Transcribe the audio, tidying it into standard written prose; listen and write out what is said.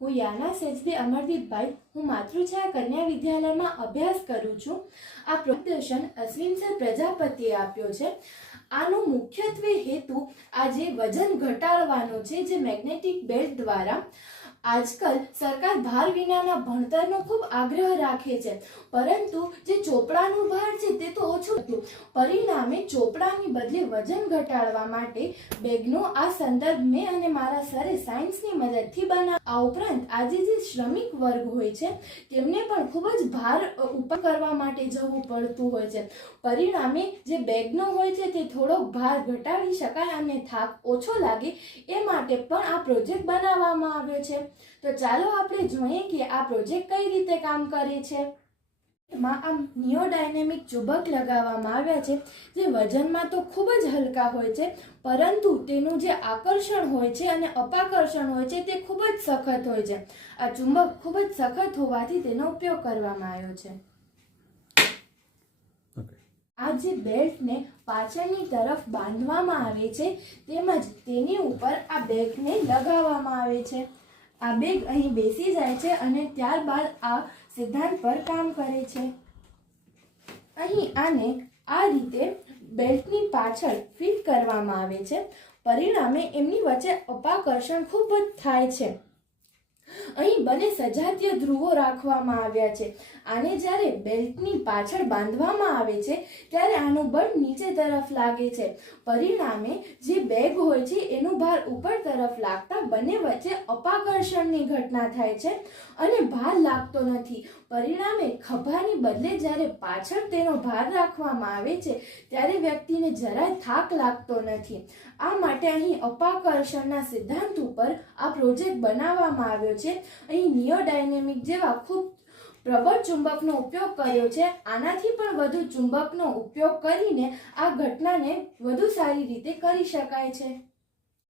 હું યાના સેજદી અમરદીપભાઈ, હું માતૃછાયા કન્યા વિદ્યાલયમાં અભ્યાસ કરું છું। આ પ્રદર્શન અશ્વિન સર પ્રજાપતિએ આપ્યો છે। આનો મુખ્યત્વે હેતુ આજે વજન ઘટાડવાનો છે, જે મેગ્નેટિક બેલ્ટ દ્વારા। આજકાલ સરકાર ભાર વિનાના ભણતરનો ખૂબ આગ્રહ રાખે છે, પરંતુ જે ચોપડાનું ભાર છે તે તો ઓછું હતું। પરિણામે ચોપડાની બદલે વજન ઘટાડવા માટે બેગનો આ સંદર્ભ મેં અને મારા સરે સાયન્સની મદદથી બનાવ્યો। આ ઉપરાંત આજે જે શ્રમિક વર્ગ હોય છે તેમને પણ ખૂબ જ ભાર ઉપર કરવા માટે જવું પડતું હોય છે। પરિણામે જે બેગનો હોય છે તે થોડોક ભાર ઘટાડી શકાય અને થાક ઓછો લાગે એ માટે પણ આ પ્રોજેક્ટ બનાવવામાં આવ્યો છે। તો ચાલો આપણે જોઈએ કે આ પ્રોજેક્ટ કઈ રીતે કામ કરે છે। આમ નિયોડાયનેમિક ચુંબક લગાવવામાં આવ્યા છે, જે વજનમાં તો ખૂબ જ હલકા હોય છે, પરંતુ તેનું જે આકર્ષણ હોય છે અને અપાકર્ષણ હોય છે તે ખૂબ જ સખત હોય છે। આ ચુંબક ખૂબ જ સખત હોવાથી તેનો ઉપયોગ કરવામાં આવ્યો છે। આ જે બેલ્ટને પાછળની તરફ બાંધવામાં આવે છે, તેમજ તેની ઉપર આ બેગને લગાવવામાં આવે છે। આ બેગ અહીં બેસી જાય છે અને ત્યારબાદ આ સિદ્ધાંત પર કામ કરે છે। અહીં આને આ રીતે બેલ્ટની પાછળ ફિટ કરવામાં આવે છે, પરિણામે એમની વચ્ચે અપાકર્ષણ ખૂબ જ થાય છે। અહીં બંને સજાતીય ધ્રુવો રાખવામાં આવ્યા છે। આને જ્યારે બેલ્ટની પાછળ બાંધવામાં આવે છે ત્યારે આનું બળ નીચે તરફ લાગે છે, પરિણામે જે બેગ હોય છે એનું ભાર ઉપર તરફ લાગતા બંને વચ્ચે અપાકર્ષણની ઘટના થાય છે અને ભાર લાગતો નથી। પરિણામે ખભાની બદલે જ્યારે પાછળ તેનો ભાર રાખવામાં આવે છે ત્યારે વ્યક્તિને જરાય થાક લાગતો નથી। આ માટે અહીં અપાકર્ષણના સિદ્ધાંત ઉપર આ પ્રોજેક્ટ બનાવવામાં આવ્યો છે। અહીં નિયોડાયનેમિક જેવા ખૂબ પ્રબળ ચુંબકનો ઉપયોગ કર્યો છે। આનાથી પણ વધુ ચુંબકનો ઉપયોગ કરીને આ ઘટનાને વધુ સારી રીતે કરી શકાય છે।